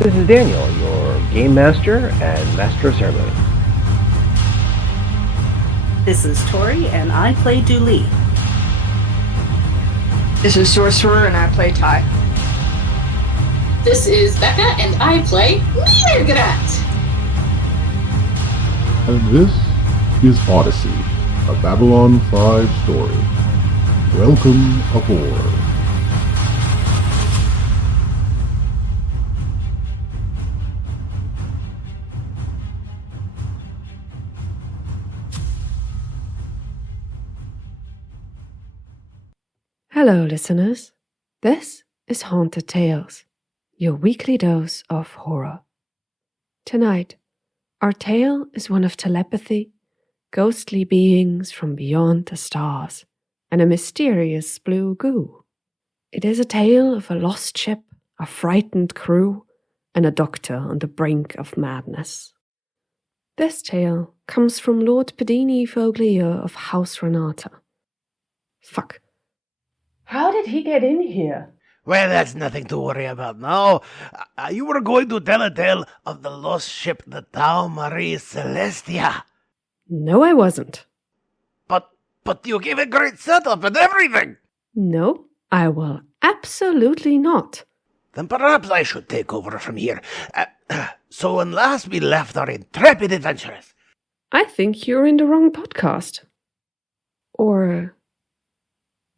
This is Daniel, your Game Master and Master of Ceremony. This is Tori, and I play Dooley. This is Sorcerer, and I play Ty. This is Becca, and I play mrr'r'grr'rat. And this is Odyssey, a Babylon 5 story. Welcome aboard. Hello, listeners. This is Haunted Tales, your weekly dose of horror. Tonight, our tale is one of telepathy, ghostly beings from beyond the stars, and a mysterious blue goo. It is a tale of a lost ship, a frightened crew, and a doctor on the brink of madness. This tale comes from Lord Padini Foglia of House Renata. Fuck. How did he get in here? Well, that's nothing to worry about now. You were going to tell a tale of the lost ship, the Tau Marie Celestia. No, I wasn't. But you gave a great setup and everything. No, I will absolutely not. Then perhaps I should take over from here. So when last we left our intrepid adventurers... I think you're in the wrong podcast. Or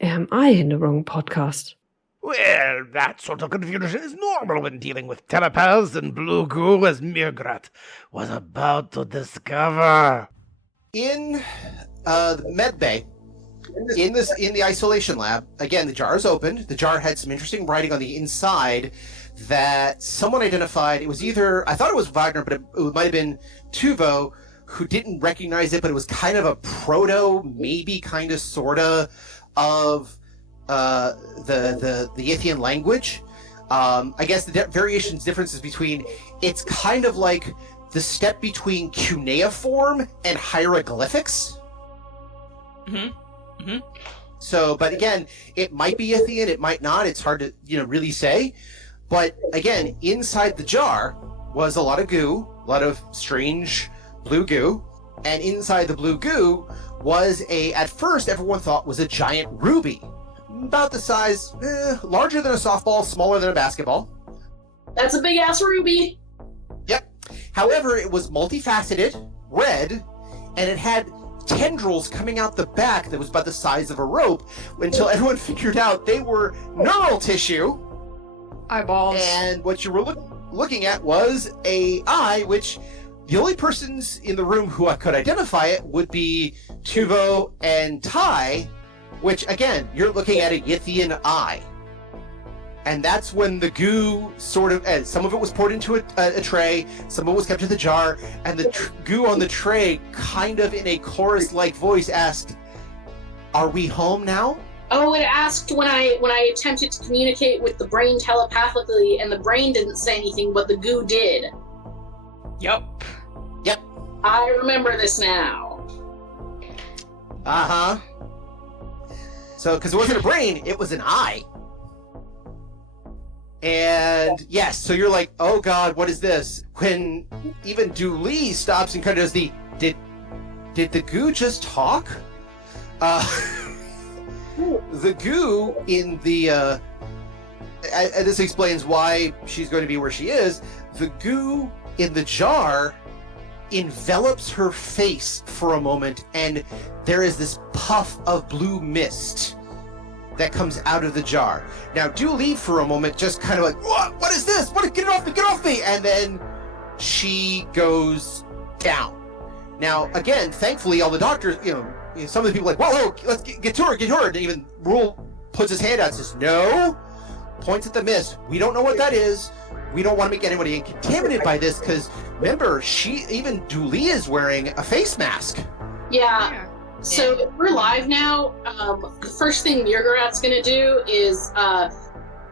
am I in the wrong podcast? Well, that sort of confusion is normal when dealing with telepaths and blue goo, as mrr'r'grrrat was about to discover. In the med bay, in the isolation lab, again, the jar is opened. The jar had some interesting writing on the inside that someone identified. It was either, I thought it was Wagner, but it might have been Tuvo, who didn't recognize it, but it was kind of a proto, maybe kind of, sorta, of the Yithian language. I guess the differences between, it's kind of like the step between cuneiform and hieroglyphics. Mm-hmm. Mm-hmm. So, but again, it might be Yithian, it might not. It's hard to, really say. But again, inside the jar was a lot of goo, a lot of strange blue goo, and inside the blue goo was at first everyone thought was a giant ruby. About the size, larger than a softball, smaller than a basketball. That's a big ass ruby. Yep. However, it was multifaceted, red, and it had tendrils coming out the back that was about the size of a rope, until everyone figured out they were neural tissue. Eyeballs. And what you were looking at was a eye, which the only persons in the room who could identify it would be Tuvo and Ty, which, again, you're looking at a Yithian eye. And that's when the goo sort of, some of it was poured into a tray, some of it was kept in the jar, and the goo on the tray, kind of in a chorus-like voice, asked, "Are we home now?" Oh, it asked when I attempted to communicate with the brain telepathically, and the brain didn't say anything, but the goo did. Yep. I remember this now. Uh-huh. So, because it wasn't a brain, it was an eye. And, yes, so you're like, oh god, what is this? When even Dooley stops and kind of does did the goo just talk? The goo in the, and this explains why she's going to be where she is, the goo in the jar envelops her face for a moment, and there is this puff of blue mist that comes out of the jar. Now, Dooley, for a moment, just kind of like, what is this? Get it off me, get off me! And then she goes down. Now, again, thankfully, all the doctors, some of the people are like, whoa, let's get to her. And even Rule puts his hand out and says, no, points at the mist. We don't know what that is. We don't want to make anybody contaminated by this, because remember, even Dooley is wearing a face mask. Yeah. So if we're live now, the first thing mrr'r'grrat's gonna do is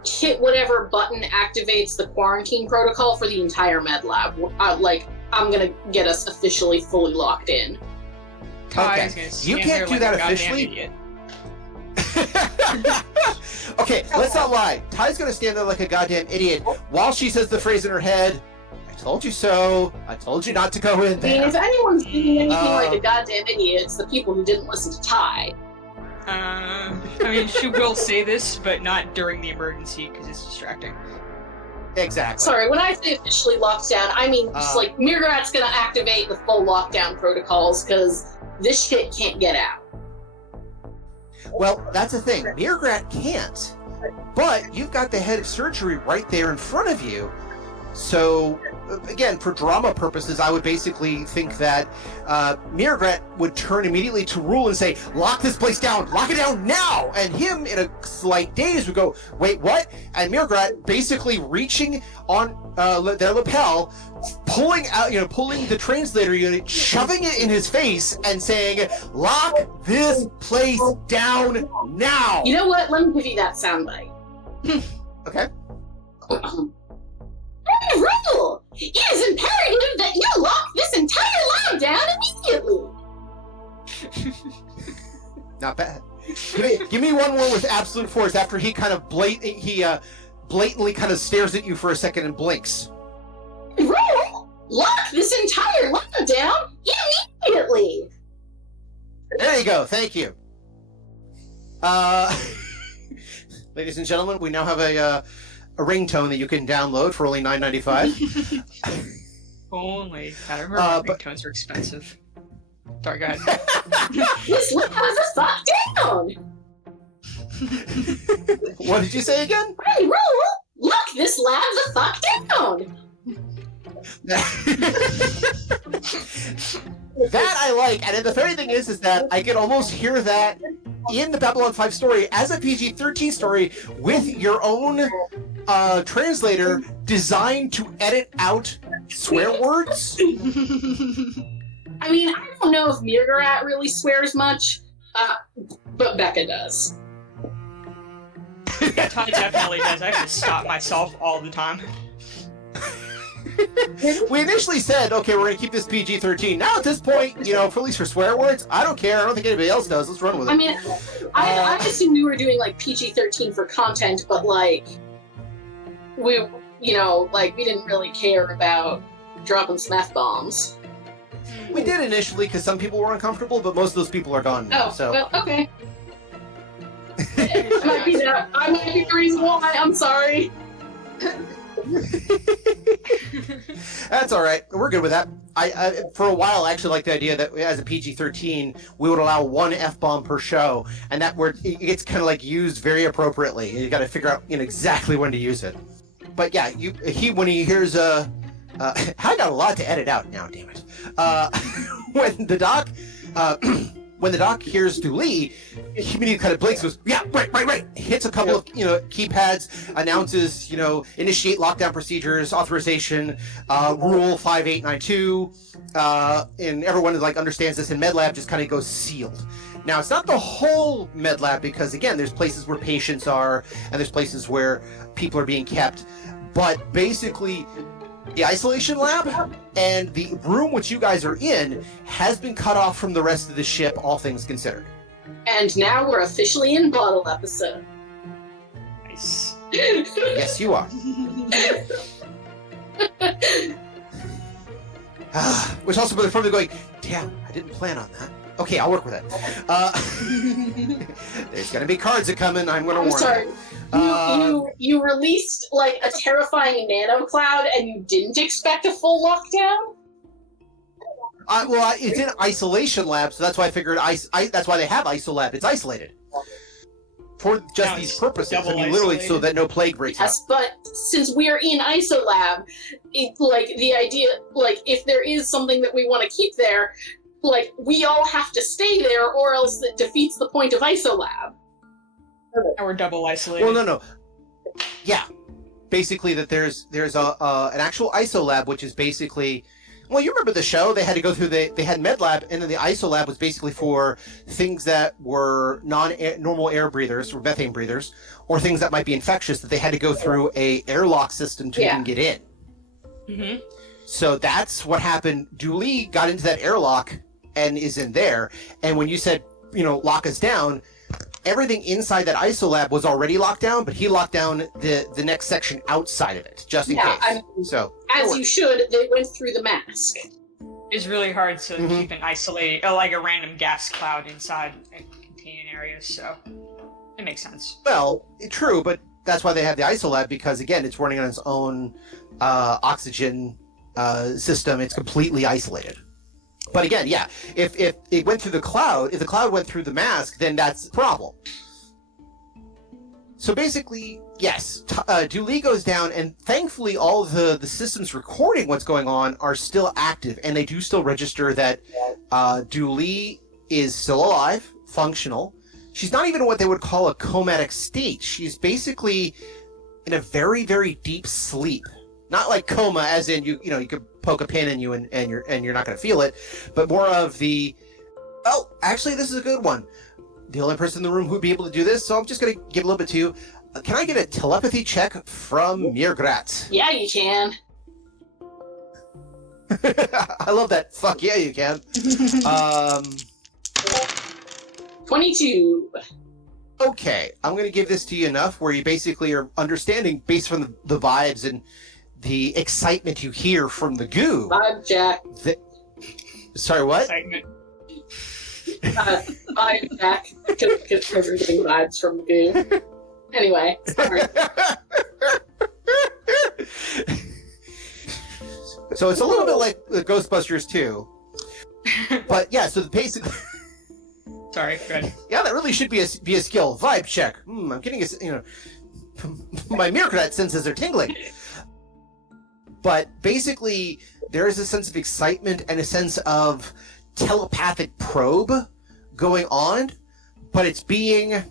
hit whatever button activates the quarantine protocol for the entire med lab. I'm gonna get us officially fully locked in. Okay. You can't do that officially. Okay, let's not lie. Ty's gonna stand there like a goddamn idiot while she says the phrase in her head, I told you so. I told you not to go in I mean, there. if anyone's doing anything like a goddamn idiot, it's the people who didn't listen to Ty. I mean, she will say this, but not during the emergency because it's distracting. Exactly. Sorry, when I say officially locked down, I mean just like mrr'grr'rat's gonna activate the full lockdown protocols because this shit can't get out. Well, that's the thing. mrr'grr'rat can't. But you've got the head of surgery right there in front of you. So, again, for drama purposes, I would basically think that mrr'grr'rat would turn immediately to Rule and say, lock this place down, lock it down now! And him, in a slight daze, would go, wait, what? And mrr'grr'rat basically reaching on their lapel, pulling the translator unit, shoving it in his face, and saying, lock this place down now! You know what? Let me give you that soundbite. Okay. Rule! It is imperative that you lock this entire lab down immediately! Not bad. Give me one more with absolute force after he kind of blatantly kind of stares at you for a second and blinks. Rule! Lock this entire lab down immediately! There you go. Thank you. Ladies and gentlemen, we now have a ringtone that you can download for only $9.95. Only. God, I remember but- ringtones are expensive. Sorry, go ahead. This lab the fuck down! What did you say again? Hey, Rule! Lock this lab the fuck down! That I like, and the funny thing is that I can almost hear that in the Babylon 5 story as a PG-13 story with your own translator designed to edit out swear words. I mean, I don't know if mrr'grr'rat really swears much, but Becca does. Ty definitely does. I have to stop myself all the time. We initially said, okay, we're going to keep this PG-13. Now at this point, for at least for swear words, I don't care. I don't think anybody else does. Let's run with it. I mean, I assumed we were doing like PG-13 for content, but like, we didn't really care about dropping some F-bombs. We did initially because some people were uncomfortable, but most of those people are gone now. Oh, So well, okay. I might be the reason why. I'm sorry. That's all right. We're good with that. I for a while I actually liked the idea that as a PG-13 we would allow one F-bomb per show, and that word it gets kind of like used very appropriately. You got to figure out exactly when to use it. But yeah, when he hears I got a lot to edit out now. Damn it. When the doc hears Dooley, he immediately kind of blinks, goes, yeah, right, hits a couple of, keypads, announces, initiate lockdown procedures, authorization, rule 5892, and everyone understands this, and MedLab just kind of goes sealed. Now, it's not the whole MedLab, because again, there's places where patients are, and there's places where people are being kept, but basically, the isolation lab and the room which you guys are in has been cut off from the rest of the ship, all things considered. And now we're officially in bottle episode. Nice. Yes, you are. Which also by the front of going, damn, I didn't plan on that. Okay, I'll work with it. There's gonna be cards that come in, I'm gonna warn sorry. you. You released a terrifying nano cloud and you didn't expect a full lockdown? It's in isolation lab, so that's why I figured that's why they have ISOLab. It's isolated for just these purposes. I mean, literally, so that no plague breaks out. Yes, but since we are in ISOLab, the idea, if there is something that we want to keep there, we all have to stay there, or else it defeats the point of ISOLab. And we're double isolated. Well, no. Yeah, basically that there's an actual ISOLab, which is basically. Well, you remember the show? They had to go through they had MedLab, and then the ISOLab was basically for things that were normal air breathers or methane breathers, or things that might be infectious that they had to go through a airlock system to even get in. Mm-hmm. So that's what happened. Dooley got into that airlock and is in there. And when you said, lock us down, everything inside that isolab was already locked down, but he locked down the next section outside of it, just in case. So as you should, they went through the mask. It's really hard to keep an isolated, like a random gas cloud inside a contained area, so it makes sense. Well, true, but that's why they have the isolab, because again, it's running on its own oxygen system. It's completely isolated. But again, yeah, if it went through the cloud, if the cloud went through the mask, then that's the problem. So basically, yes, Dooley goes down, and thankfully all the systems recording what's going on are still active, and they do still register that Dooley is still alive, functional. She's not even in what they would call a comatic state. She's basically in a very, very deep sleep. Not like coma, as in you could poke a pin in you and you're not going to feel it, but more of the. Oh, actually, this is a good one. The only person in the room who'd be able to do this, so I'm just going to give a little bit to you. Can I get a telepathy check from mrr'r'grrrat? Yeah, you can. I love that. Fuck yeah, you can. 22. Okay, I'm going to give this to you enough where you basically are understanding based on the vibes and the excitement you hear from the goo. Vibe Jack. Sorry, what? Excitement. Vibe Jack. Because everything vibes from the goo. Anyway, sorry. So it's a little bit like the Ghostbusters too. But yeah, so basically. Sorry, good. Yeah, that really should be a skill. Vibe check. I'm getting my mrr'r'grrrat senses are tingling. But basically, there is a sense of excitement and a sense of telepathic probe going on, but it's being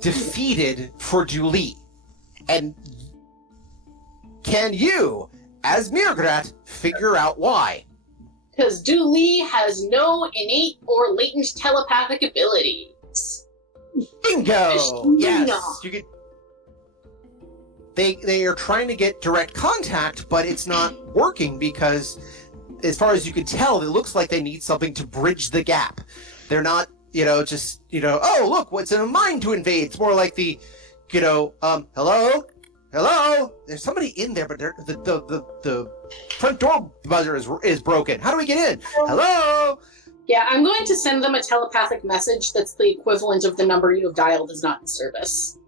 defeated for Dooley. And can you, as mrr'r'grat, figure out why? Because Dooley has no innate or latent telepathic abilities. Bingo! Yes! You could. They are trying to get direct contact, but it's not working because, as far as you can tell, it looks like they need something to bridge the gap. They're not, just, oh, look, what's in a mind to invade? It's more like the, hello? Hello? There's somebody in there, but the front door buzzer is broken. How do we get in? Hello? Yeah, I'm going to send them a telepathic message that's the equivalent of the number you have dialed is not in service.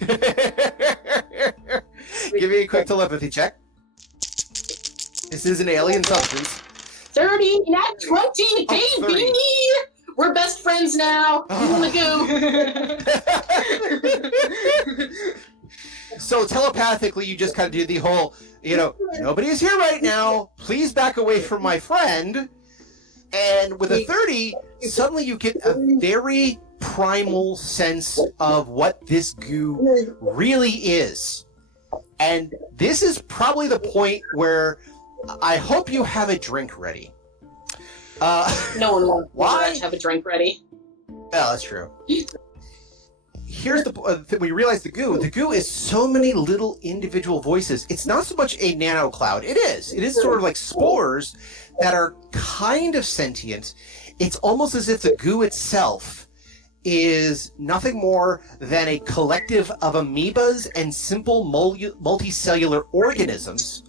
Give me a quick telepathy check. This is an alien substance. 30, not 20, baby! 30. We're best friends now. You wanna go? So telepathically, you just kind of do the whole, nobody is here right now. Please back away from my friend. And with a 30, suddenly you get a very primal sense of what this goo really is. And this is probably the point where I hope you have a drink ready. No one will Why? have a drink ready. Oh, that's true. Here's the when you realize the goo is so many little individual voices. It's not so much a nano cloud. It is sort of like spores that are kind of sentient. It's almost as if the goo itself is nothing more than a collective of amoebas and simple multicellular organisms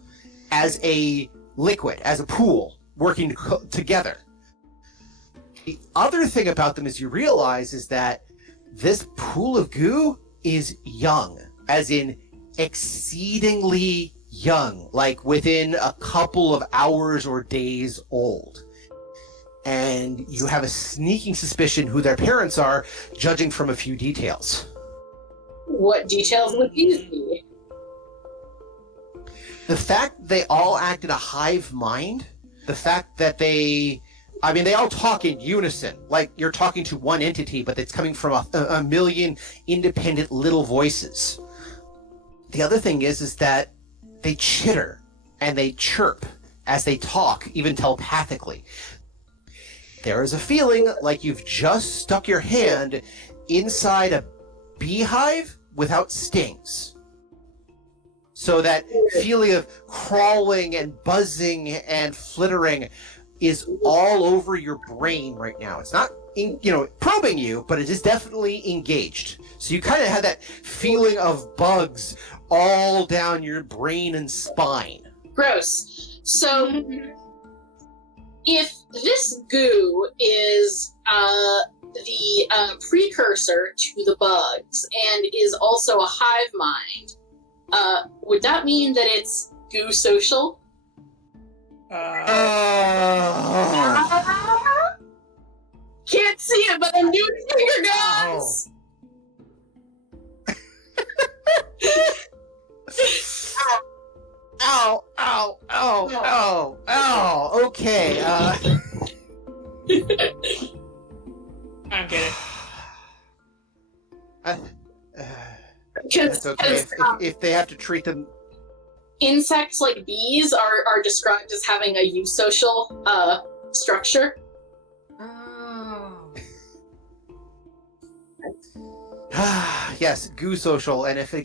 as a liquid, as a pool, working together. The other thing about them is you realize is that this pool of goo is young, as in exceedingly young, like within a couple of hours or days old. And you have a sneaking suspicion who their parents are, judging from a few details. What details would these be? The fact they all act in a hive mind, the fact that they all talk in unison, like you're talking to one entity, but it's coming from a million independent little voices. The other thing is that they chitter and they chirp as they talk, even telepathically. There is a feeling like you've just stuck your hand inside a beehive without stings. So that feeling of crawling and buzzing and flittering is all over your brain right now. It's not probing you, but it is definitely engaged. So you kind of have that feeling of bugs all down your brain and spine. Gross. So, if this goo is the precursor to the bugs and is also a hive mind, would that mean that it's goo social? Can't see it, but I'm doing finger guns! Ow, ow, ow, ow, ow. Okay, I don't get it. It's okay if they have to treat them. Insects like bees are described as having a eusocial structure. Yes, goo social, and if they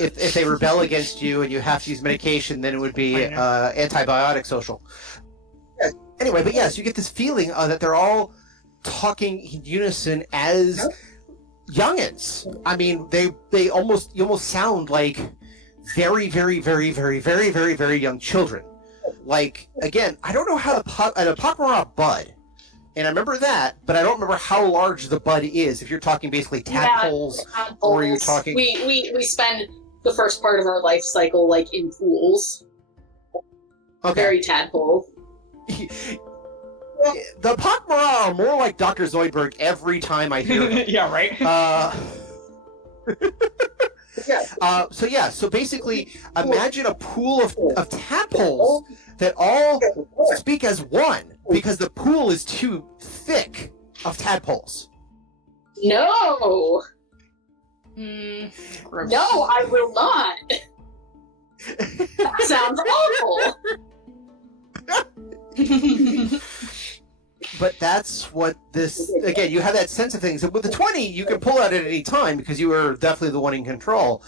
if they rebel against you and you have to use medication, then it would be antibiotic social. Anyway, but yes, you get this feeling that they're all talking in unison as youngins. I mean, you almost sound like very, very, very, very, very, very, very young children. Like, again, I don't know how a pak'ma'ra bud. And I remember that, but I don't remember how large the bud is. If you're talking basically tadpoles, or you're talking... We spend the first part of our life cycle, like, in pools. Okay. Very tadpole. The pak'ma'ra are more like Dr. Zoidberg every time I hear them. Yeah, right? So basically, imagine a pool of tadpoles that all speak as one, because the pool is too thick of tadpoles. No! Gross. No, I will not! That sounds awful! But that's what this... Again, you have that sense of things. With the 20, you can pull out at any time, because you are definitely the one in control.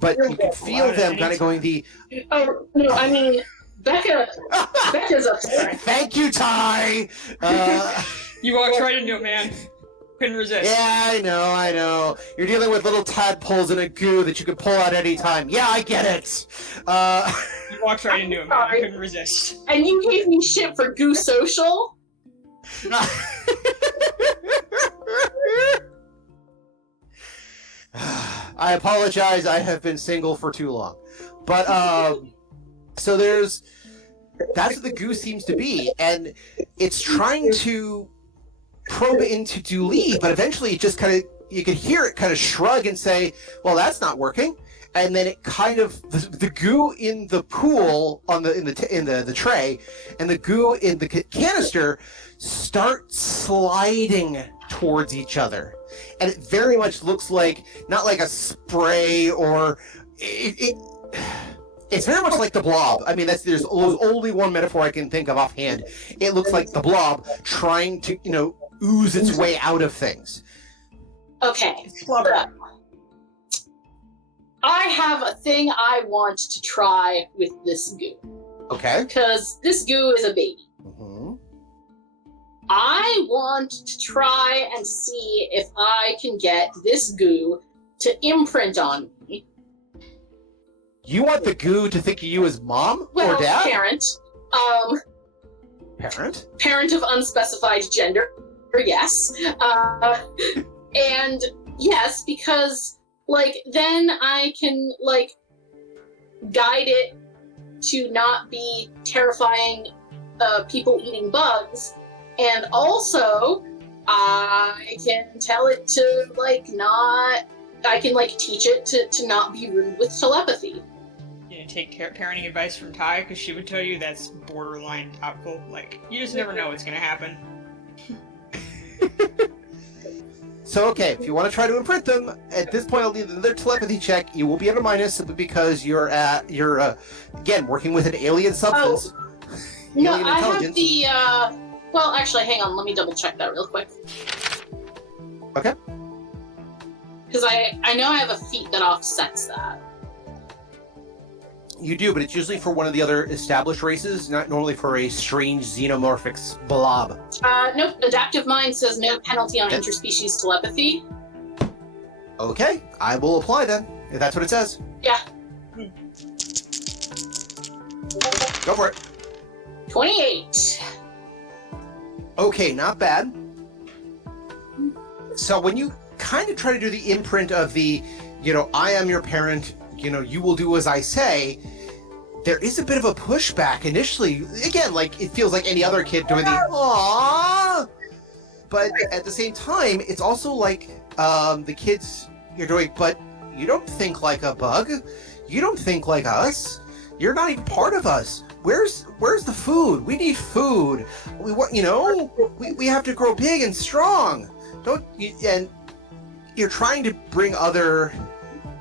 But you can feel them kind of going the... Oh, no, I mean... Becca's upset. Thank you, Ty! You walked right into it, man. Couldn't resist. Yeah, I know. You're dealing with little tadpoles in a goo that you can pull out any time. Yeah, I get it! You walked right into it, man. I couldn't resist. And you gave me shit for goo social? I apologize, I have been single for too long. But, so that's what the goo seems to be, and it's trying to probe into Dooley, but eventually it just kind of, you can hear it kind of shrug and say, well, that's not working. And then it kind of, the goo in the pool in the tray and the goo in the canister start sliding towards each other. And it very much looks like, not like a spray or it's very much like the blob. I mean, there's only one metaphor I can think of offhand. It looks like the blob trying to, ooze its way out of things. Okay. I have a thing I want to try with this goo. Okay. Because this goo is a baby. Mm-hmm. I want to try and see if I can get this goo to imprint on me. You want the goo to think of you as mom or dad? Parent. Parent? Parent of unspecified gender, yes. And yes, because, then I can, guide it to not be terrifying people eating bugs. And also, I can tell it to, I can, teach it to not be rude with telepathy. You take parenting advice from Ty, because she would tell you that's borderline doubtful. You just never know what's going to happen. So, okay, if you want to try to imprint them, at this point I'll need another telepathy check. You will be at a minus simply because you're again, working with an alien substance. No, I have the, well, actually, hang on, let me double check that real quick. Okay. Because I know I have a feat that offsets that. You do, but it's usually for one of the other established races, not normally for a strange xenomorphic blob. Nope. Adaptive Mind says no penalty on interspecies telepathy. Okay, I will apply then, if that's what it says. Yeah. Go for it. 28. Okay, not bad. So when you kind of try to do the imprint of the, I am your parent, you will do as I say, there is a bit of a pushback initially. Again, like, it feels like any other kid doing the, aww. But at the same time, it's also like the kids you're doing, but you don't think like a bug. You don't think like us. You're not even part of us. Where's the food? We need food. We want, we have to grow big and strong. And you're trying to bring other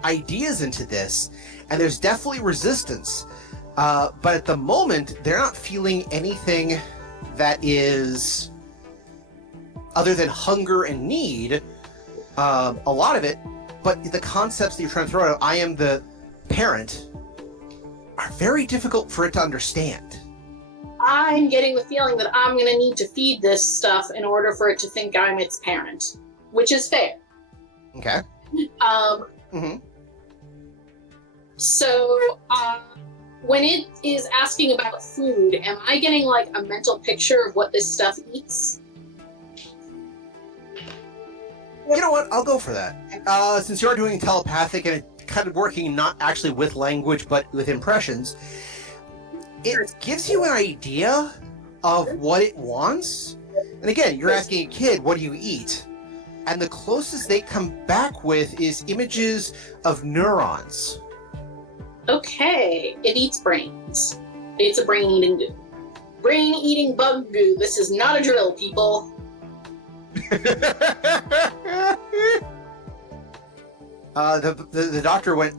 ideas into this, and there's definitely resistance. But at the moment, they're not feeling anything that is other than hunger and need. A lot of it, but the concepts that you're trying to throw out, I am the parent, are very difficult for it to understand. I'm getting the feeling that I'm going to need to feed this stuff in order for it to think I'm its parent, which is fair. Okay. So, when it is asking about food, am I getting like a mental picture of what this stuff eats? You know what? I'll go for that. Since you are doing telepathic and kind of working not actually with language but with impressions, it gives you an idea of what it wants. And again, you're asking a kid, what do you eat? And the closest they come back with is images of neurons. Okay, it eats brains. It's a brain-eating goo. Brain-eating bug goo. This is not a drill, people. The doctor went,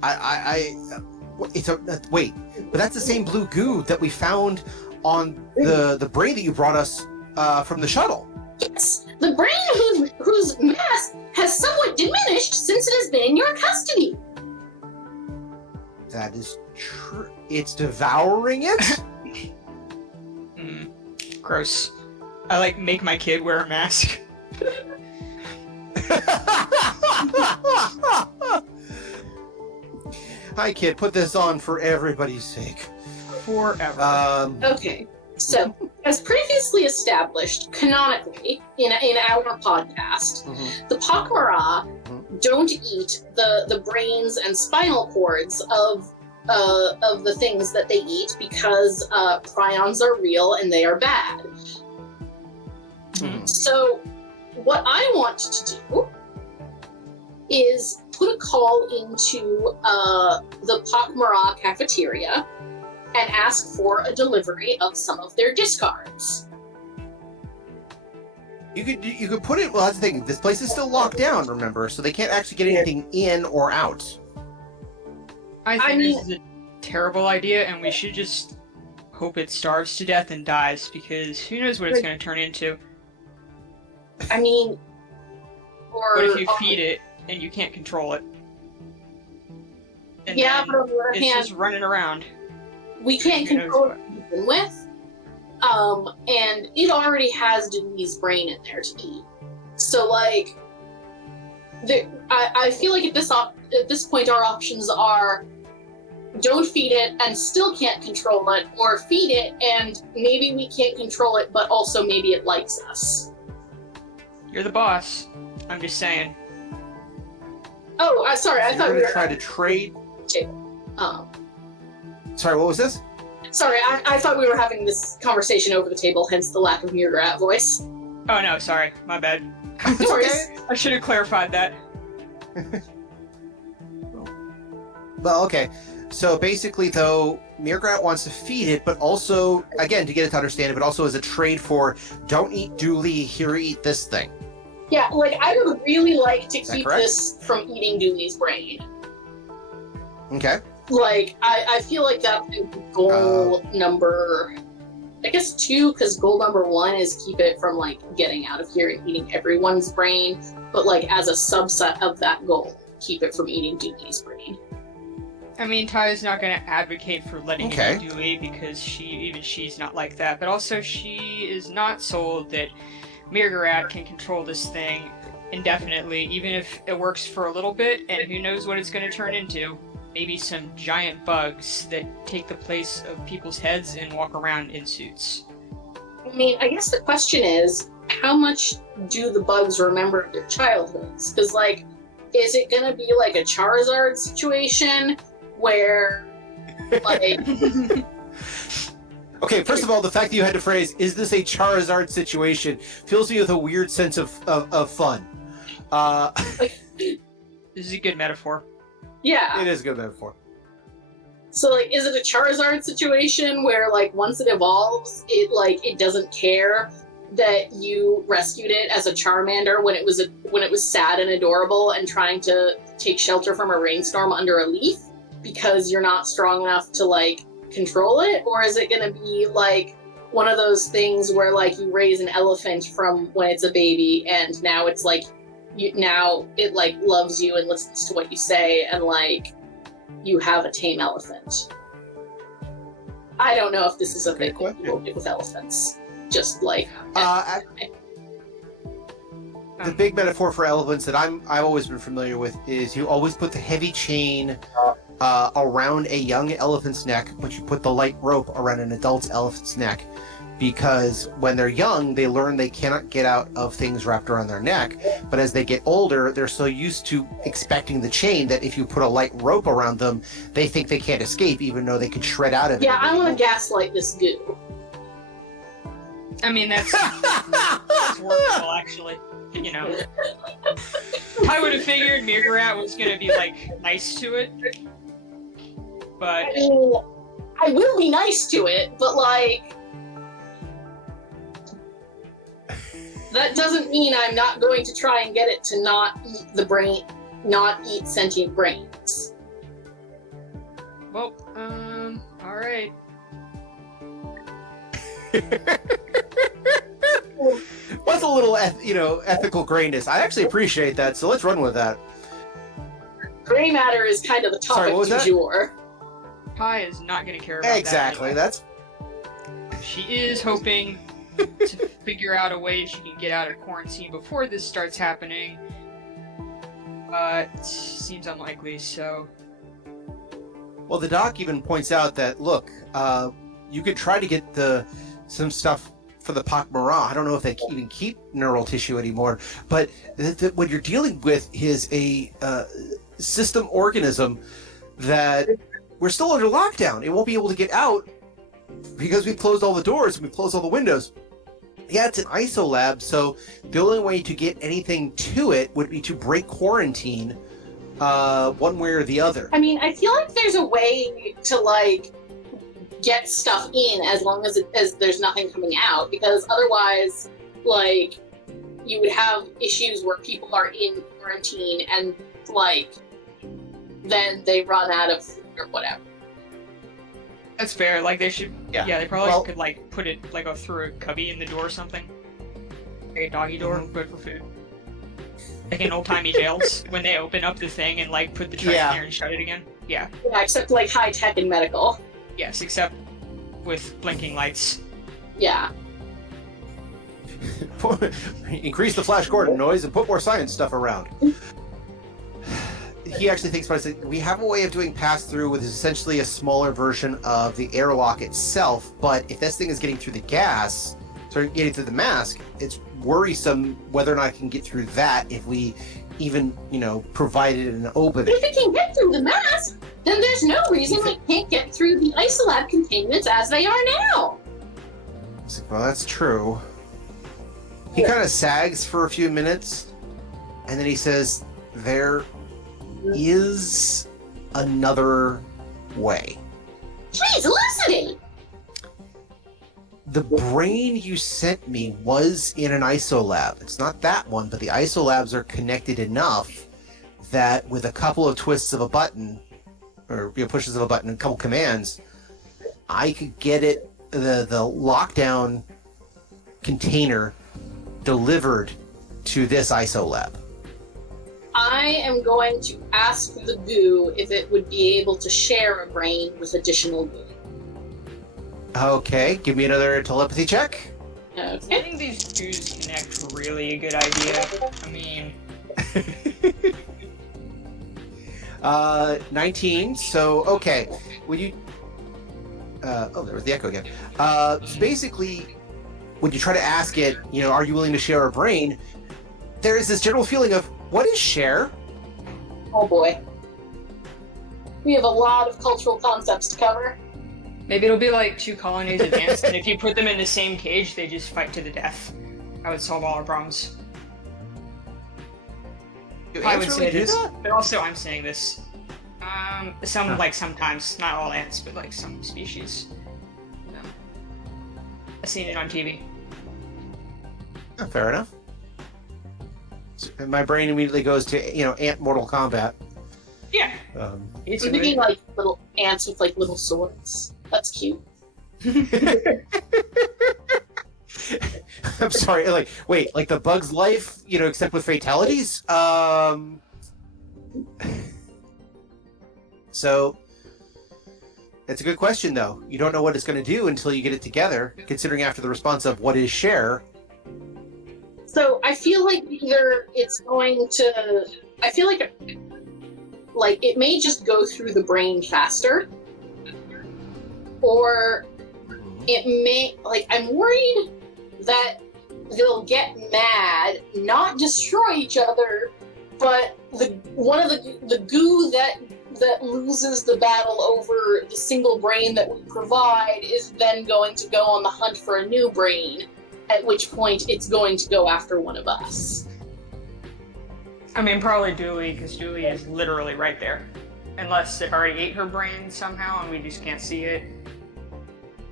wait, but that's the same blue goo that we found on the brain that you brought us from the shuttle. Yes, the brain whose mass has somewhat diminished since it has been in your custody. That is true. It's devouring it? Gross. I make my kid wear a mask. Hi, kid. Put this on for everybody's sake. Forever. Okay, so as previously established, canonically in our podcast, the pak'ma'ra don't eat the brains and spinal cords of the things that they eat because prions are real and they are bad. So what I want to do is put a call into the pak'ma'ra cafeteria and ask for a delivery of some of their discards. You could put it. Well, that's the thing. This place is still locked down. Remember, so they can't actually get anything in or out. I think this is a terrible idea, and we should just hope it starves to death and dies, because who knows what it's going to turn into. I mean, or what if you feed it and you can't control it? And yeah, but on the other it's hand, just running around. We can't control it to begin with, and it already has Denise's brain in there to eat. So, I feel like at this point our options are don't feed it and still can't control it, or feed it and maybe we can't control it, but also maybe it likes us. You're the boss. I'm just saying. Oh, sorry. I thought we were trying to trade. Sorry, what was this? Sorry, I thought we were having this conversation over the table, hence the lack of mrr'grr'rat voice. Oh no, sorry, my bad. No worries. I should have clarified that. Well, okay. So basically, though, mrr'grr'rat wants to feed it, but also, again, to get it to understand it, but also as a trade for don't eat Dooley, here, eat this thing. Yeah, I would really like to keep this from eating Dooley's brain. Okay. I feel like that would be goal number, I guess 2, because goal number 1 is keep it from, getting out of here and eating everyone's brain, but, as a subset of that goal, keep it from eating Dooley's brain. I mean, Ty's not going to advocate for letting Okay. it be Dewey because she's not like that. But also, she is not sold that mrr'grr'rat can control this thing indefinitely, even if it works for a little bit. And who knows what it's going to turn into? Maybe some giant bugs that take the place of people's heads and walk around in suits. I mean, I guess the question is, how much do the bugs remember their childhoods? Because, like, is it gonna be like a Charizard situation where, like... Okay, first of all, the fact that you had to phrase, is this a Charizard situation, fills me with a weird sense of fun. This is a good metaphor. Yeah. It is a good metaphor. So, like, is it a Charizard situation where, like, once it evolves, it doesn't care that you rescued it as a Charmander when it was sad and adorable and trying to take shelter from a rainstorm under a leaf because you're not strong enough to, like, control it? Or is it gonna be, like, one of those things where, like, you raise an elephant from when it's a baby and now it's, like, now it, like, loves you and listens to what you say and, like, you have a tame elephant. I don't know if this is a thing people do with elephants. Just like the big metaphor for elephants that I've always been familiar with is you always put the heavy chain around a young elephant's neck, but you put the light rope around an adult elephant's neck, because when they're young, they learn they cannot get out of things wrapped around their neck. But as they get older, they're so used to expecting the chain that if you put a light rope around them, they think they can't escape, even though they could shred out of it. Yeah, I want to gaslight this goo. I mean, that's workable, actually. You know. I would have figured mrr'grr'rat was going to be, like, nice to it. But... I mean, I will be nice to it, but, like... that doesn't mean I'm not going to try and get it to not eat sentient brains. Well, alright. What's a little, ethical grayness? I actually appreciate that, so let's run with that. Gray matter is kind of the topic Sorry, what was du that? jour. Ty is not going to care about Exactly, that. that's... She is hoping to figure out a way she can get out of quarantine before this starts happening. But seems unlikely, so... Well, the doc even points out that, look, you could try to get some stuff for the pak'ma'ra. I don't know if they even keep neural tissue anymore, but what you're dealing with is a system organism that we're still under lockdown. It won't be able to get out because we've closed all the doors and we've closed all the windows. Yeah, it's an isolab, so the only way to get anything to it would be to break quarantine one way or the other. I mean, I feel like there's a way to, like, get stuff in as long as there's nothing coming out, because otherwise, like, you would have issues where people are in quarantine and, like, then they run out of food or whatever. That's fair, like, they should... Yeah, they probably could, like, put it, like, go through a cubby in the door or something. Like a doggy door, but for food. Like in old-timey jails, when they open up the thing and, like, put the trash in there and shut it again. Yeah. Yeah, except, like, high-tech and medical. Yes, except with blinking lights. Yeah. Increase the Flash Gordon noise and put more science stuff around. He actually thinks about it. We have a way of doing pass-through with essentially a smaller version of the airlock itself, but if this thing is getting through the gas, getting through the mask, it's worrisome whether or not it can get through that if we even, provide it an opening. If it can get through the mask, then there's no reason it can't get through the isolab containments as they are now. Well, that's true. He kind of sags for a few minutes, and then he says, there is another way. Please elucidate! The brain you sent me was in an isolab. It's not that one, but the isolabs are connected enough that with a couple of twists of a button, or pushes of a button, a couple commands, I could get it, the lockdown container delivered to this isolab. I am going to ask the goo if it would be able to share a brain with additional goo. Okay, give me another telepathy check. I Okay. think these twos connect really a good idea. I mean, 19. So, okay. Would you... there was the echo again. So basically, when you try to ask it, are you willing to share a brain? There is this general feeling of, what is share? Oh boy. We have a lot of cultural concepts to cover. maybe it'll be like 2 colonies advanced, and if you put them in the same cage, they just fight to the death. I would solve all our problems. I would say this, but also I'm saying this. Sometimes, not all ants, but like some species. I've seen it on TV. Oh, fair enough. So, my brain immediately goes to, ant Mortal Kombat. Yeah. It's thinking like little ants with like little swords. That's cute. I'm sorry, like the Bug's Life, except with fatalities? So, it's a good question, though. You don't know what it's going to do until you get it together, considering after the response of what is share. So, I feel like either it's going to... I feel like it may just go through the brain faster, or it may... I'm worried that they'll get mad, not destroy each other, but one of the goo that loses the battle over the single brain that we provide is then going to go on the hunt for a new brain, at which point it's going to go after one of us. I mean, probably Dooley, because Dooley is literally right there. Unless it already ate her brain somehow and we just can't see it.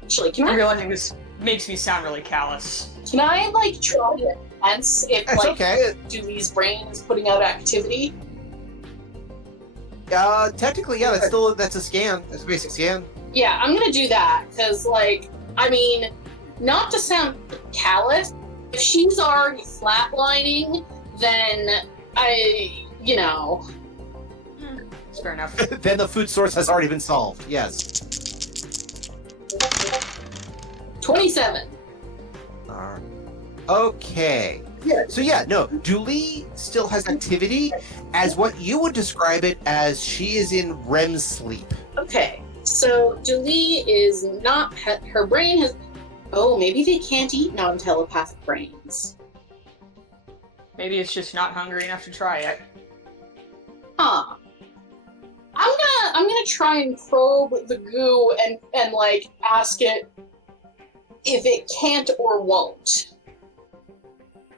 Actually, I'm realizing this makes me sound really callous. Can I, try to sense if, It's okay. Dooley's brain is putting out activity? Technically, yeah, that's a scan. That's a basic scan. Yeah, I'm gonna do that, because, not to sound callous, if she's already flatlining, then It's fair enough. Then the food source has already been solved, yes. 27. Alright. Okay. Yeah. So Dooley still has activity as what you would describe it as she is in REM sleep. Okay, so Dooley is not... Her brain has... Oh, maybe they can't eat non-telepathic brains. Maybe it's just not hungry enough to try yet. Huh. I'm gonna try and probe the goo and ask it if it can't or won't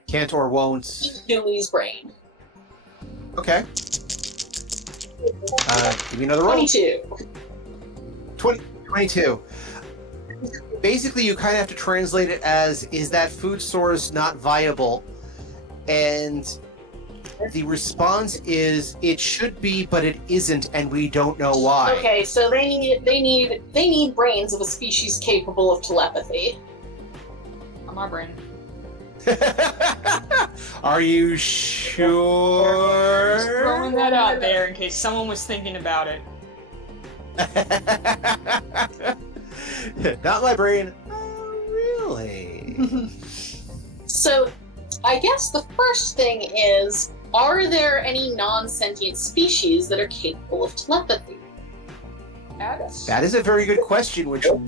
Can't or won't. eat Dooley's brain. Okay. Give me another roll. 22. 22. Basically, you kind of have to translate it as, is that food source not viable? And the response is, it should be, but it isn't, and we don't know why. Okay, so they need brains of a species capable of telepathy. On my brain. Are you sure? Just throwing that out there in case someone was thinking about it. Not my brain. Really? So, I guess the first thing is, are there any non-sentient species that are capable of telepathy? That is a very good question, which hold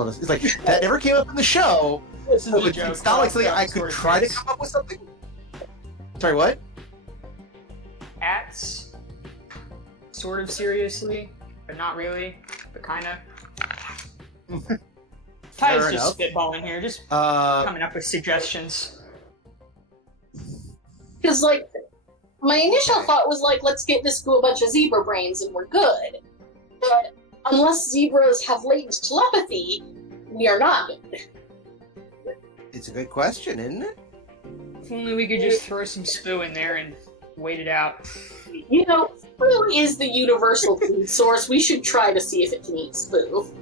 on. It's like, that never came up in the show. This is a It's joke. not like something I could try to come up with something. Sorry, what? Ats, sort of seriously, but not really, but kinda. Ty's Fair just enough. spitballing here, just coming up with suggestions. Because, my initial thought was, let's get this goo a bunch of zebra brains and we're good. But unless zebras have latent telepathy, we are not good. It's a good question, isn't it? If only we could just throw some spoo in there and wait it out. Spoo is the universal food source. We should try to see if it can eat spoo.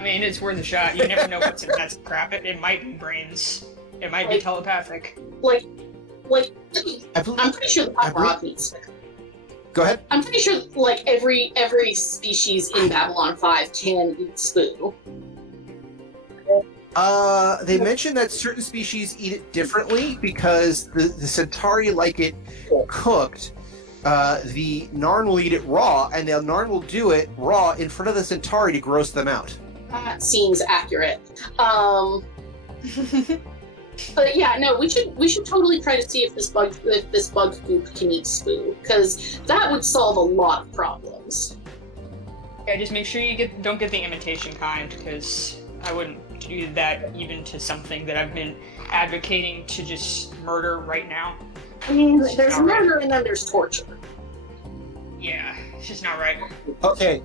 I mean, it's worth a shot. You never know what's in that crap. It might be brains. It might be telepathic. Like, I believe, I'm pretty sure the pak'ma'ra eats. Go ahead. I'm pretty sure, like, every species in Babylon 5 can eat spoo. They mentioned that certain species eat it differently because the Centauri like it cooked. The Narn will eat it raw, and the Narn will do it raw in front of the Centauri to gross them out. That seems accurate. But yeah, no, we should totally try to see if this bug goop can eat spoo, because that would solve a lot of problems. Yeah, just make sure you don't get the imitation kind, because I wouldn't do that even to something that I've been advocating to just murder right now. I mean, there's murder and then there's torture. Yeah, it's just not right. Okay.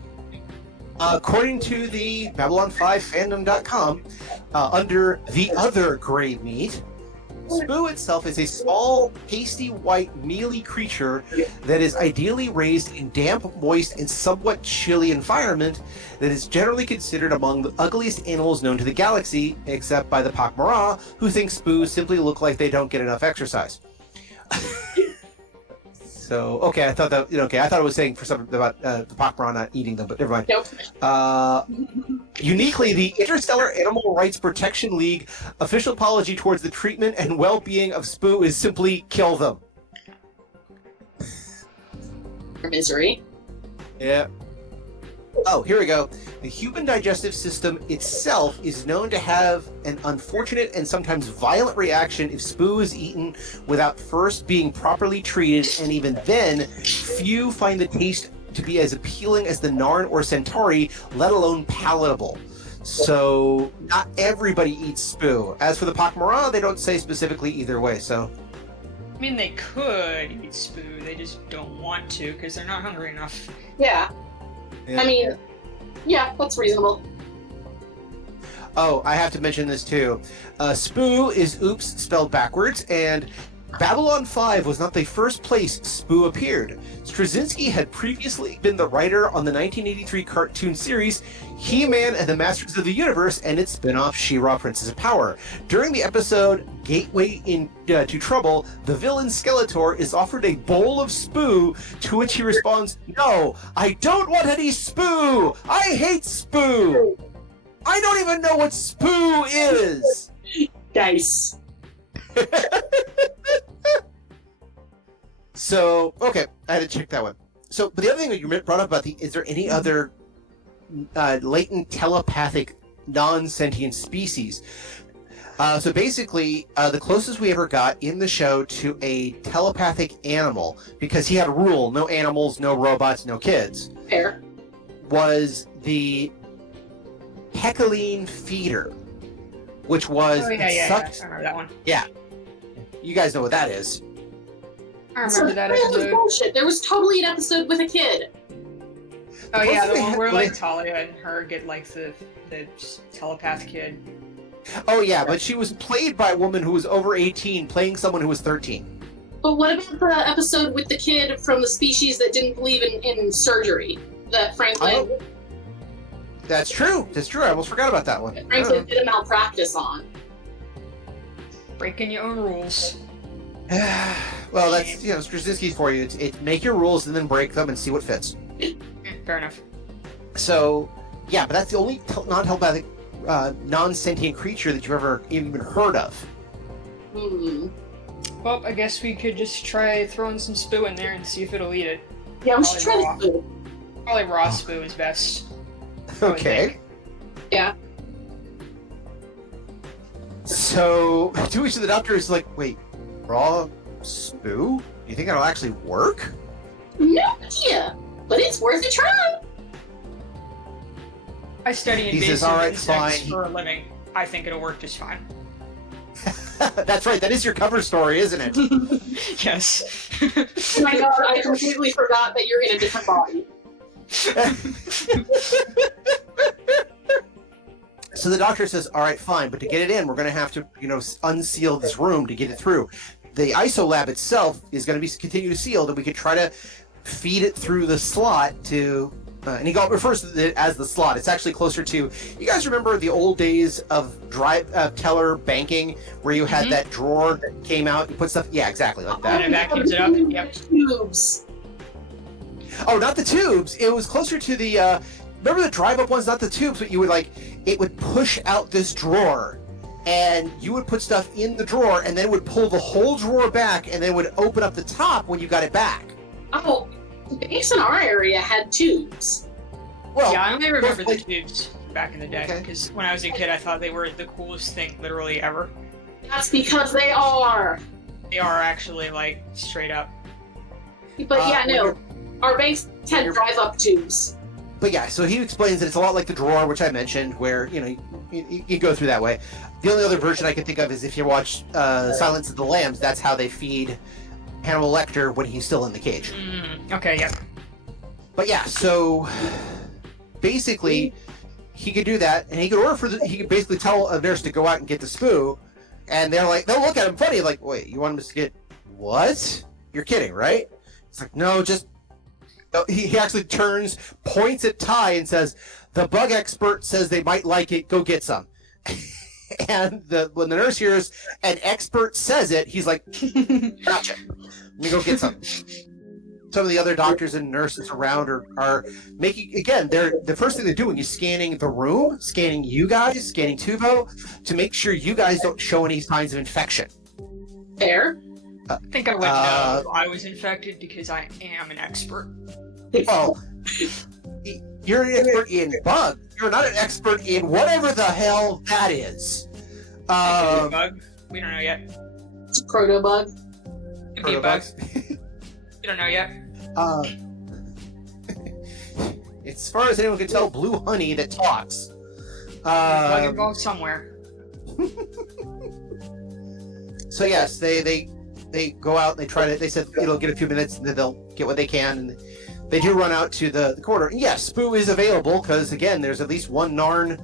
According to the Babylon5fandom.com, under the other gray meat, spoo itself is a small, pasty white, mealy creature that is ideally raised in damp, moist, and somewhat chilly environment that is generally considered among the ugliest animals known to the galaxy, except by the pak'ma'ra, who think spoo simply look like they don't get enough exercise. So, okay, I thought that, I thought it was saying for something about the pak'ma'ra not eating them, but never mind. Nope. Uniquely, the Interstellar Animal Rights Protection League official apology towards the treatment and well-being of spoo is simply kill them. Misery. Yeah. Oh, here we go. The human digestive system itself is known to have an unfortunate and sometimes violent reaction if spoo is eaten without first being properly treated, and even then, few find the taste to be as appealing as the Narn or Centauri, let alone palatable. So, not everybody eats spoo. As for the pak'ma'ra, they don't say specifically either way, so... I mean, they could eat spoo, they just don't want to, because they're not hungry enough. Yeah. I mean, yeah, that's reasonable. Oh, I have to mention this too. Spoo is oops spelled backwards, and Babylon 5 was not the first place spoo appeared. Straczynski had previously been the writer on the 1983 cartoon series He-Man and the Masters of the Universe and its spin-off She-Ra Princess of Power. During the episode Gateway to Trouble, the villain Skeletor is offered a bowl of spoo, to which he responds, "No, I don't want any spoo! I hate spoo! I don't even know what spoo is!" Nice. So, okay, I had to check that one. So, but the other thing that you brought up about is there any other latent telepathic non-sentient species? So basically, the closest we ever got in the show to a telepathic animal, because he had a rule, no animals, no robots, no kids, Fair. was the Hecaline feeder, which was... Oh, yeah, I remember that one. Yeah. You guys know what that is. I remember that episode. Bullshit. There was totally an episode with a kid. Oh yeah, the one where like Talia and her get like the telepath kid. Oh yeah, but she was played by a woman who was over 18 playing someone who was 13. But what about the episode with the kid from the species that didn't believe in surgery? That Franklin... Oh, that's true. That's true. I almost forgot about that one. Franklin did a malpractice on. Breaking your own rules. Well, that's, Straczynski's for you. It's make your rules and then break them and see what fits. Fair enough. So, yeah, but that's the only non-telepathic, non-sentient creature that you've ever even heard of. Hmm. Well, I guess we could just try throwing some spoo in there and see if it'll eat it. Yeah, we should try raw. this food. Probably raw spoo is best. Okay. Yeah. So, to which the doctor is like, wait, raw spoo? Do you think that'll actually work? No idea, but it's worth a try. I study He says, invasive "All right, insects fine." for a living. I think it'll work just fine. That's right, that is your cover story, isn't it? Yes. Oh my god, I completely forgot that you're in a different body. So the doctor says, all right, fine, but to get it in, we're going to have to, unseal this room to get it through. The ISO lab itself is going to be continue sealed, and we could try to feed it through the slot to and he refers to it as the slot. It's actually closer to. You guys remember the old days of teller banking, where you had that drawer that came out, you put stuff. Yeah, exactly like that. And it vacuums it up. Yep. Tubes. Oh, not the tubes. It was closer to the. Remember the drive-up ones, not the tubes, but you would it would push out this drawer, and you would put stuff in the drawer, and then it would pull the whole drawer back, and then it would open up the top when you got it back. Oh, banks in our area had tubes. Well, yeah, I only remember the tubes back in the day, Okay. because when I was a kid, I thought they were the coolest thing literally ever. That's because they are. They are actually, straight up. But our banks had drive-up tubes. But yeah, so he explains that it's a lot like the drawer, which I mentioned, where, you go through that way. The only other version I can think of is if you watch Silence of the Lambs, that's how they feed Hannibal Lecter when he's still in the cage. Okay, yep. But yeah, so basically, he could do that, and he could he could basically tell a nurse to go out and get the spoo, and they'll look at him funny, wait, you want him to get what? You're kidding, right? It's like, no, just... He actually turns, points at Ty, and says, "The bug expert says they might like it. Go get some." And when the nurse hears an expert says it, he's like, "Gotcha. Let me go get some." Some of the other doctors and nurses around are making, again, the first thing they're doing is scanning the room, scanning you guys, scanning Tuvo, to make sure you guys don't show any signs of infection. Fair. I think I would know I was infected because I am an expert. Well, you're an expert in bugs. You're not an expert in whatever the hell that is. Bug? We don't know yet. It's a proto-bug. Could be a bug. We don't know yet. As far as anyone can tell, blue honey that talks. Bug involved somewhere. So yes, they go out. They try to. They said get a few minutes, and then they'll get what they can. And they do run out to the corner. And yes, Spoo is available because again, there's at least one Narn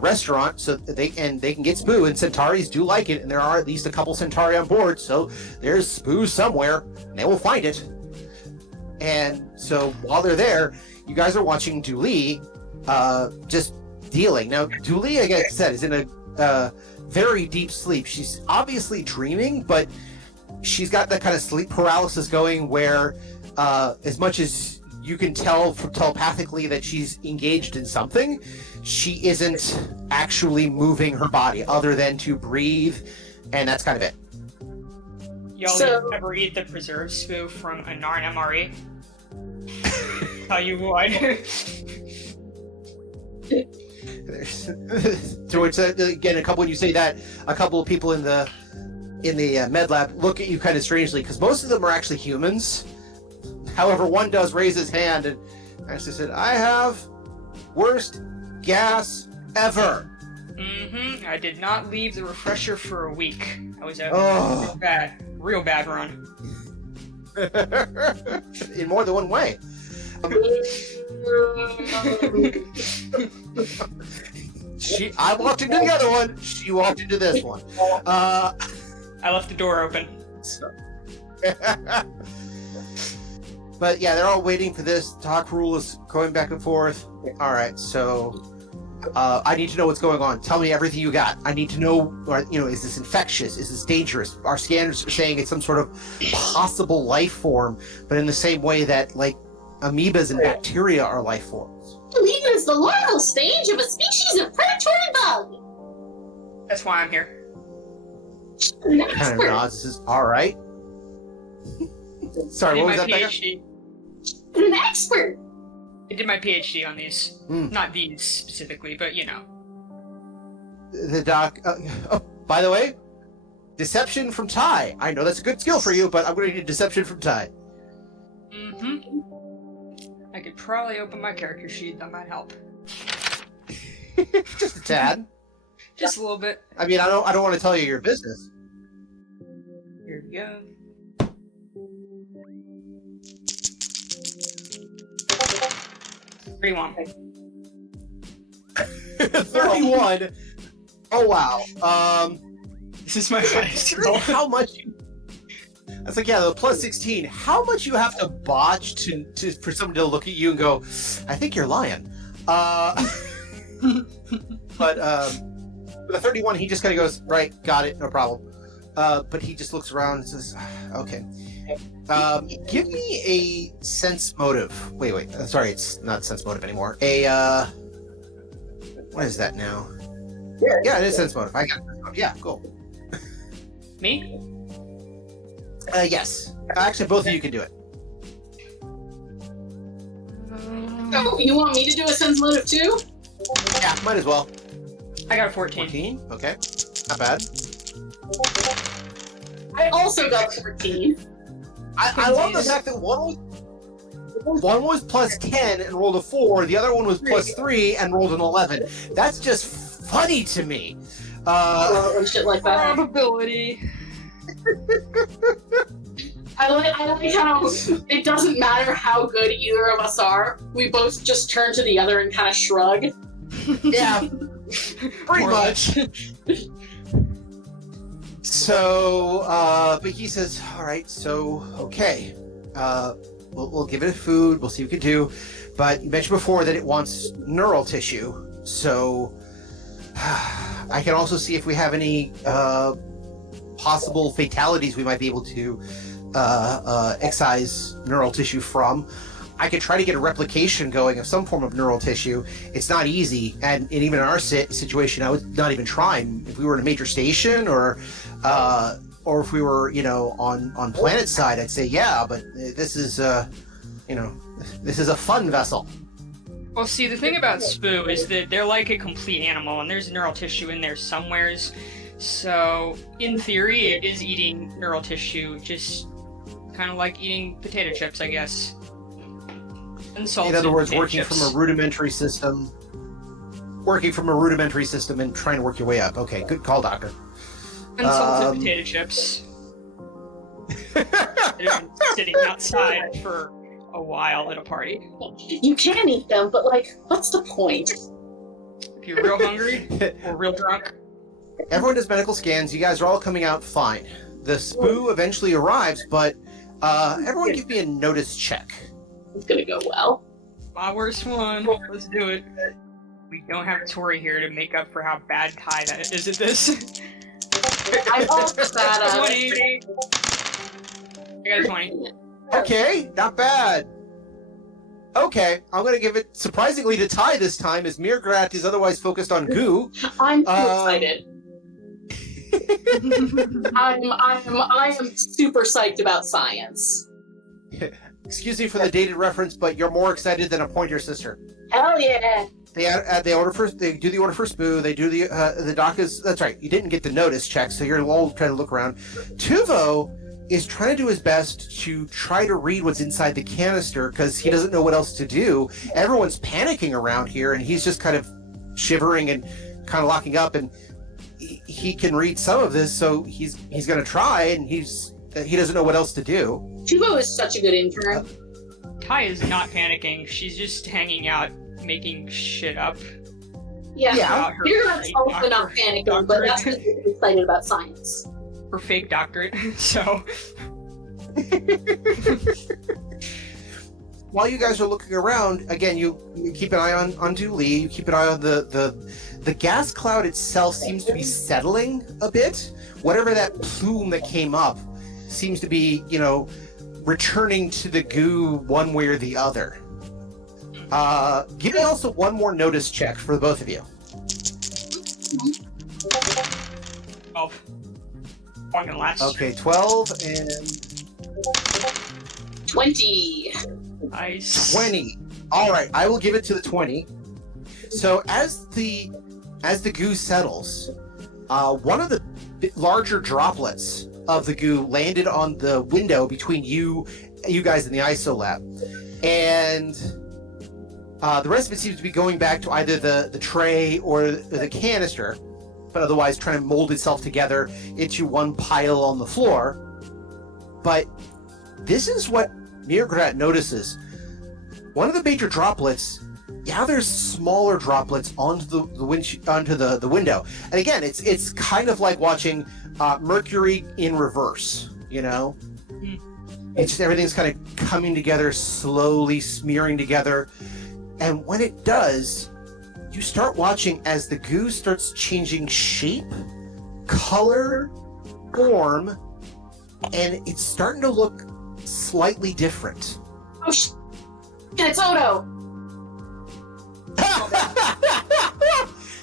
restaurant, so they can get Spoo, and Centauri's do like it, and there are at least a couple Centauri on board. So there's Spoo somewhere, and they will find it. And so while they're there, you guys are watching Dooley just dealing. Now, Dooley, like I said, is in a very deep sleep. She's obviously dreaming, but she's got that kind of sleep paralysis going where as much as you can tell from telepathically that she's engaged in something, she isn't actually moving her body other than to breathe, and that's kind of it. Y'all ever eat the preserved Spoo from a Narn MRE? How you would. To which, again, when you say that, a couple of people in the med lab look at you kind of strangely, because most of them are actually humans. However, one does raise his hand and actually said, "I have worst gas ever." I did not leave the refresher for a week. I was out real bad run. In more than one way. I walked into the other one. She walked into this one. I left the door open. But yeah, they're all waiting for this. Talk rule is going back and forth. All right, so I need to know what's going on. Tell me everything you got. I need to know. Is this infectious? Is this dangerous? Our scanners are saying it's some sort of possible life form, but in the same way that amoebas and bacteria are life forms. Amoeba is the larval stage of a species of predatory bug. That's why I'm here. An Kind of expert. nods. This is all right. Sorry, what was that? PhD. An expert. I did my PhD on these. Not these specifically, but The doc. By the way, deception from Ty. I know that's a good skill for you, but I'm going to need deception from Ty. I could probably open my character sheet. That might help. Just a tad. Just a little bit. I mean, I don't want to tell you your business. Here we go. Pretty long. 31. Oh wow. This is my highest roll. How much? It's like, yeah, the plus 16. How much you have to botch to for someone to look at you and go, I think you're lying. But with a 31, he just kind of goes, right, got it, no problem. But he just looks around and says, okay. Give me a sense motive. Wait. Sorry, it's not sense motive anymore. What is that now? Yeah, it is sense motive. I got it. Yeah, cool. Me? Yes. Actually, both of you can do it. Oh, you want me to do a sense motive too? Yeah, might as well. I got a 14. 14? Okay. Not bad. I also got 14. I love the fact that one was plus 10 and rolled a 4, the other one was plus 3 and rolled an 11. That's just funny to me. And shit like that. Probability. I like how it doesn't matter how good either of us are. We both just turn to the other and kind of shrug. Yeah, pretty much. So, but he says, all right, so, okay. We'll give it food, we'll see what we can do. But you mentioned before that it wants neural tissue, so I can also see if we have any possible fatalities we might be able to excise neural tissue from. I could try to get a replication going of some form of neural tissue. It's not easy, and even in our situation, I would not even try. If we were in a major station, or if we were, on planet side, I'd say yeah. But this is, this is a fun vessel. Well, see, the thing about Spoo is that they're like a complete animal, and there's neural tissue in there somewheres. So, in theory, it is eating neural tissue, just kind of like eating potato chips, I guess. In other words, working from a rudimentary system and trying to work your way up. Okay, good call, Doctor. Unsalted potato chips. They've been sitting outside for a while at a party. You can eat them, but what's the point? If you're real hungry or real drunk. Everyone does medical scans. You guys are all coming out fine. The Spoo eventually arrives, but everyone give me a notice check. It's gonna go well. My worst one. Let's do it. We don't have Tori here to make up for how bad Kai that is at this. I also bad at 20. I got a 20. Okay, not bad. Okay, I'm gonna give it surprisingly to Ty this time, as mrr'grr'rat is otherwise focused on goo. I'm too excited. I am super psyched about science. Excuse me for the dated reference, but you're more excited than a pointer sister. Hell yeah! They order first. They do the order for Spoo. They do the doc is. That's right. You didn't get the notice check, so you're all trying to look around. Tuvo is trying to do his best to try to read what's inside the canister because he doesn't know what else to do. Everyone's panicking around here, and he's just kind of shivering and kind of locking up. And he can read some of this, so he's going to try, and he doesn't know what else to do. Tuvo is such a good intern. Kai is not panicking. She's just hanging out, making shit up. Yeah. You're also not panicking, but that's because you're excited about science. Her fake doctorate, so. While you guys are looking around, again, you keep an eye on Dooley. You keep an eye on the gas cloud itself seems to be settling a bit. Whatever that plume that came up seems to be, returning to the goo one way or the other. Give me also one more notice check for the both of you. 12. Point and last. Okay, 12 and 20. Nice. 20. All right, I will give it to the 20. So as the goo settles, one of the larger droplets of the goo landed on the window between you guys in the ISO lab, and the rest of it seems to be going back to either the tray or the canister, but otherwise trying to mold itself together into one pile on the floor. But this is what mrr'grr'rat notices. One of the major droplets, there's smaller droplets onto the window. And again, it's kind of like watching Mercury in reverse, It's just everything's kind of coming together, slowly smearing together. And when it does, you start watching as the goo starts changing shape, color, form, and it's starting to look slightly different. Oh, it's Odo!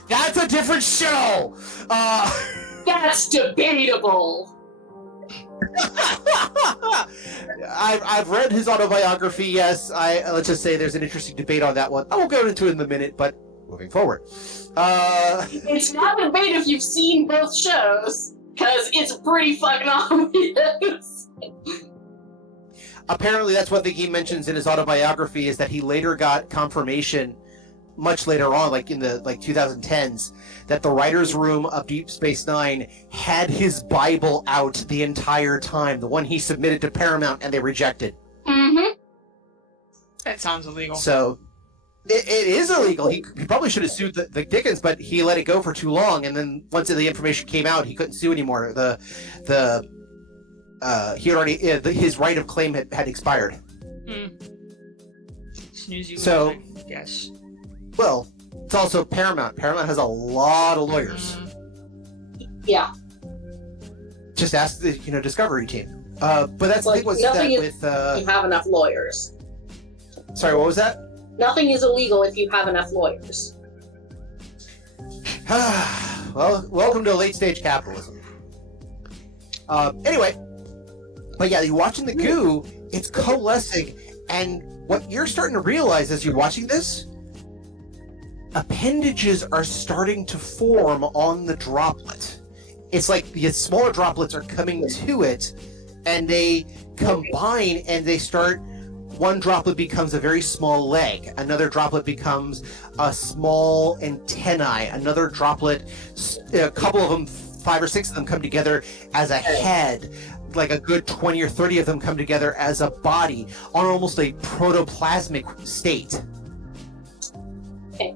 That's a different show! That's debatable! I've read his autobiography, yes. Let's just say there's an interesting debate on that one. I won't go into it in a minute, but moving forward. It's not a debate if you've seen both shows, because it's pretty fucking obvious. Apparently that's one thing he mentions in his autobiography, is that he later got confirmation much later on, like in the 2010s, that the writer's room of Deep Space Nine had his Bible out the entire time, the one he submitted to Paramount and they rejected. Mm-hmm. That sounds illegal. So it is illegal. He probably should have sued the Dickens, but he let it go for too long, and then once the information came out, he couldn't sue anymore. He had already his right of claim had expired. Snoozy. So, yes. Well, it's also Paramount. Paramount has a lot of lawyers. Yeah. Just ask the Discovery team. But that's the thing with you have enough lawyers. Sorry, what was that? Nothing is illegal if you have enough lawyers. Well, welcome to late stage capitalism. Anyway, but yeah, you're watching the goo, it's coalescing, and what you're starting to realize as you're watching this, appendages are starting to form on the droplet. It's like the smaller droplets are coming to it, and they combine, and they start. One droplet becomes a very small leg. Another droplet becomes a small antennae. Another droplet, a couple of them, 5 or 6 of them come together as a head. Like a good 20 or 30 of them come together as a body on almost a protoplasmic state. Okay.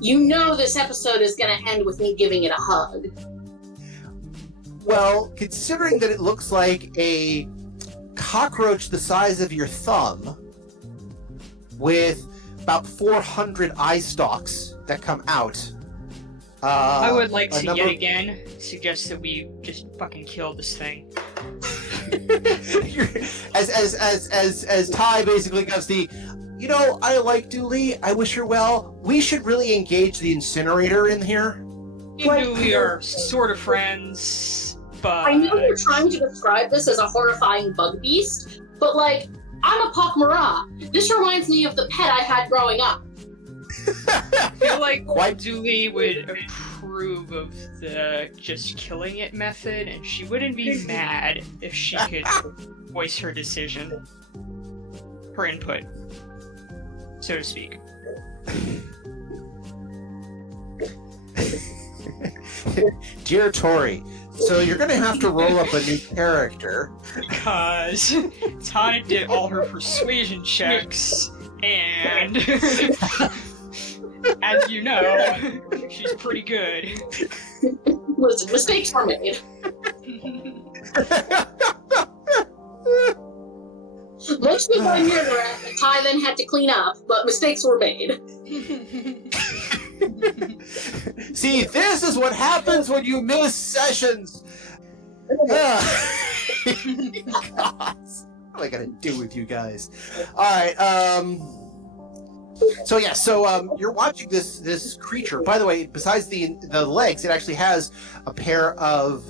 You know this episode is going to end with me giving it a hug. Well, considering that it looks like a cockroach the size of your thumb with about 400 eye stalks that come out. I would like to yet again suggest that we just fucking kill this thing. as Ty basically gives the, I like Dooley, I wish her well, we should really engage the incinerator in here. You and Dooley are sort of friends, but... I know you're trying to describe this as a horrifying bug beast, but I'm a pak'ma'ra. This reminds me of the pet I had growing up. I feel like Dooley would approve of the just killing it method, and she wouldn't be mad if she could voice her decision, her input, so to speak. Dear Tori, so you're gonna have to roll up a new character. Because Ty did all her persuasion checks, and... as you know, she's pretty good. Listen, mistakes were made. Mostly by mrr'grr'rat, that Ty then had to clean up, but mistakes were made. See, this is what happens when you miss sessions. God. What am I gonna do with you guys? Alright, So you're watching this creature. By the way, besides the legs, it actually has a pair of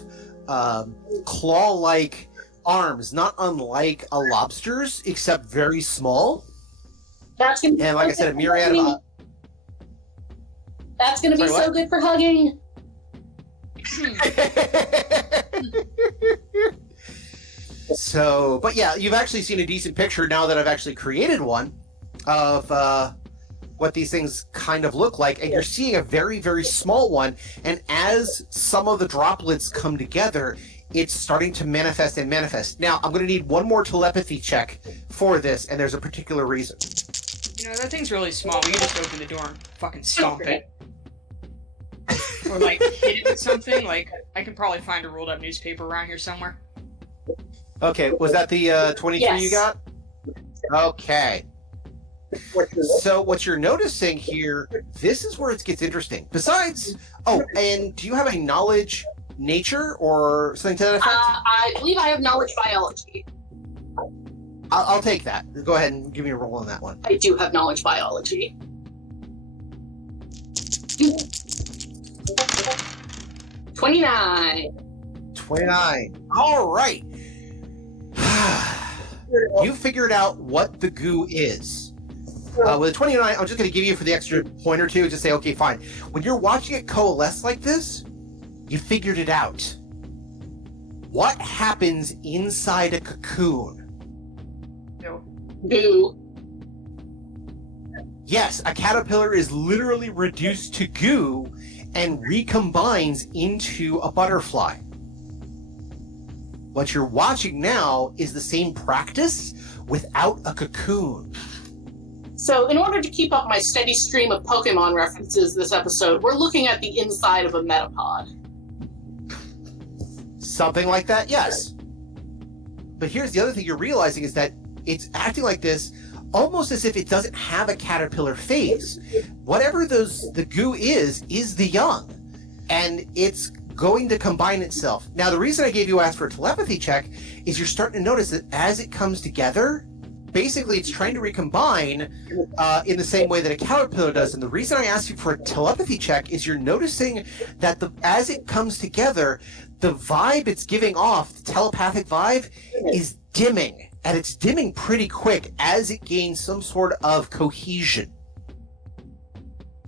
claw-like arms, not unlike a lobster's, except very small. That's gonna and like I said, a myriad of. That's gonna be so good for hugging. So, but yeah, you've actually seen a decent picture now that I've actually created one of what these things kind of look like, and you're seeing a very, very small one, and as some of the droplets come together, it's starting to manifest and manifest. Now, I'm going to need one more telepathy check for this, and there's a particular reason. That thing's really small. We can just open the door and fucking stomp it. Or, hit it with something. I can probably find a rolled up newspaper around here somewhere. Okay, was that the 23 Yes. you got? Okay. So what you're noticing here, this is where it gets interesting. Besides, and do you have a knowledge nature or something to that effect? I believe I have knowledge biology. I'll take that. Go ahead and give me a roll on that one. I do have knowledge biology. 29. 29. All right. You figured out what the goo is. With a 29, I'm just going to give you for the extra point or two, just say, okay, fine. When you're watching it coalesce like this, you figured it out. What happens inside a cocoon? Goo. Yes, a caterpillar is literally reduced to goo and recombines into a butterfly. What you're watching now is the same practice without a cocoon. So, in order to keep up my steady stream of Pokemon references this episode, we're looking at the inside of a metapod. Something like that, yes. But here's the other thing you're realizing is that it's acting like this almost as if it doesn't have a caterpillar phase. Whatever the goo is the young. And it's going to combine itself. Now, the reason I gave you ask for a telepathy check is you're starting to notice that as it comes together, basically it's trying to recombine in the same way that a caterpillar does. And the reason I asked you for a telepathy check is you're noticing that as it comes together, the vibe it's giving off, the telepathic vibe, is dimming. And it's dimming pretty quick as it gains some sort of cohesion.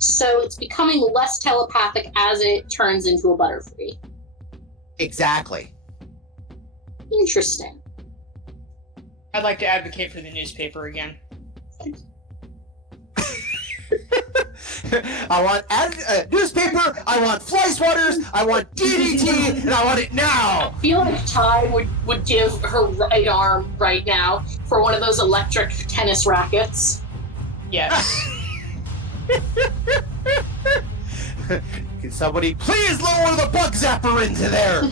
So it's becoming less telepathic as it turns into a Butterfree. Exactly. Interesting. I'd like to advocate for the newspaper again. I want newspaper, I want fly swatters, I want DDT, and I want it now! I feel like Ty would give her right arm right now for one of those electric tennis rackets. Yes. Can somebody please lower the bug zapper into there?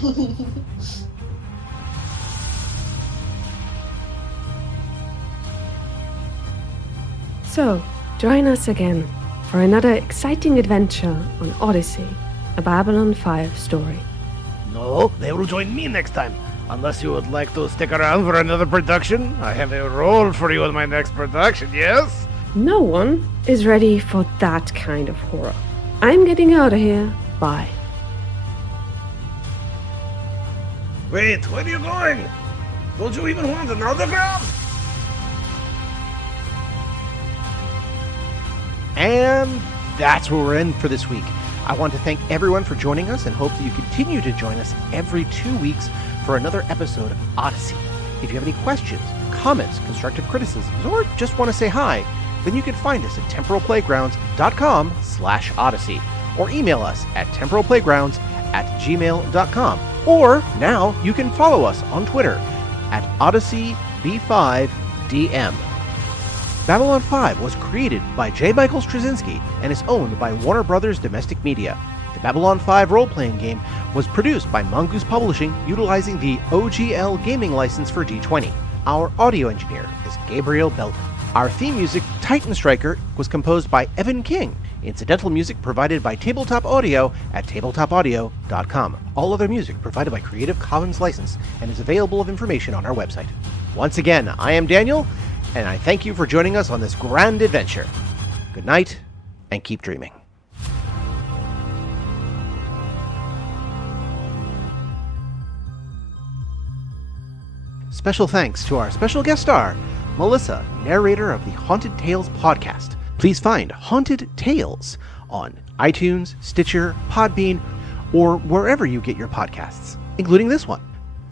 So, join us again for another exciting adventure on Odyssey, a Babylon 5 story. No, they will join me next time. Unless you would like to stick around for another production. I have a role for you in my next production, yes? No one is ready for that kind of horror. I'm getting out of here. Bye. Wait, where are you going? Don't you even want an autograph? And that's where we're in for this week. I want to thank everyone for joining us and hope that you continue to join us every 2 weeks for another episode of Odyssey. If you have any questions, comments, constructive criticisms, or just want to say hi, then you can find us at temporalplaygrounds.com/Odyssey or email us at temporalplaygrounds@gmail.com. Or now you can follow us on Twitter at OdysseyB5DM. Babylon 5 was created by J. Michael Straczynski and is owned by Warner Brothers Domestic Media. The Babylon 5 role-playing game was produced by Mongoose Publishing utilizing the OGL gaming license for D20. Our audio engineer is Gabriel Belton. Our theme music, Titan Striker, was composed by Evan King. Incidental music provided by Tabletop Audio at tabletopaudio.com. All other music provided by Creative Commons license and is available of information on our website. Once again, I am Daniel, and I thank you for joining us on this grand adventure. Good night, and keep dreaming. Special thanks to our special guest star, Melissa, narrator of the Haunted Tales podcast. Please find Haunted Tales on iTunes, Stitcher, Podbean, or wherever you get your podcasts, including this one.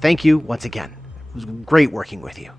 Thank you once again. It was great working with you.